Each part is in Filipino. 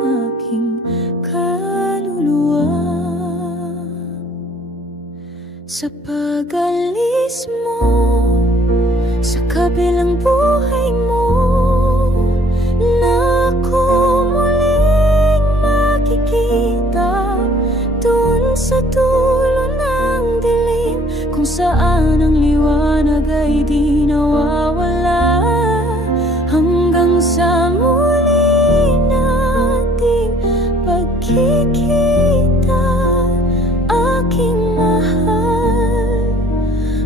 aking kaluluwa. Sa pag-alis mo, sa kabilang buhay mo, na ako muling makikita dun sa dulo ng dilim, kung saan ang liwanag ay di nawawala, hanggang sa muli nating pagkikita. Aking mahal,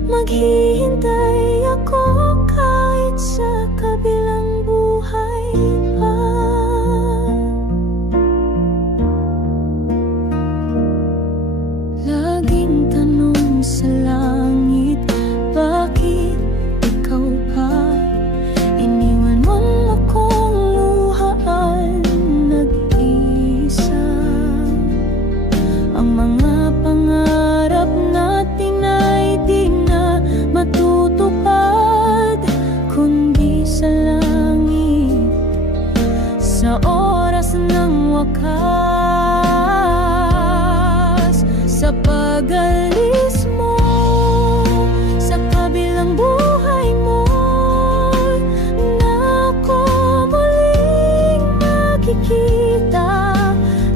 maghihintay ako kahit sa kabilang buhay pa. Laging tanong sa langit, bakit ikaw pa iniwan mong akong luhaan nag-isa? Ang mga pangarap natin ay di na matutupad, kundi sa langit, sa oras ng wakas. Sa pag-alis mo, sa kabilang buhay mo, na ako muling makikita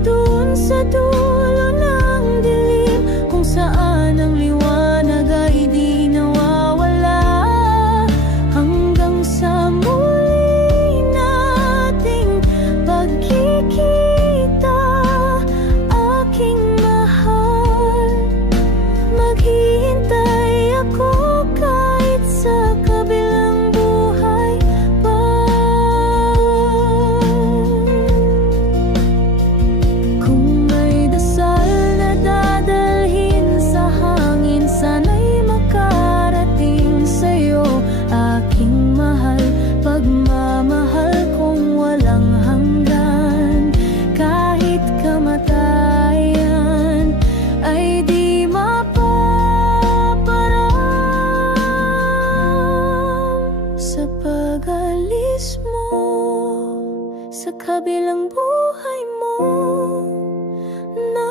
dun sa dulo ng dilim, kung saan ang liwanag ay di nawawala, hanggang sa muli nating pagkikita. Aking mahal, maghihintay ako kahit sa kabilang buhay pa. Kung may dasal na dadalhin sa hangin, sana'y makarating sa'yo. Aking mahal, pagmamahal kong walang hanggan, kahit kamatayan ay di mapaparam. Sa pag-alis mo, sa kabilang buhay mo, na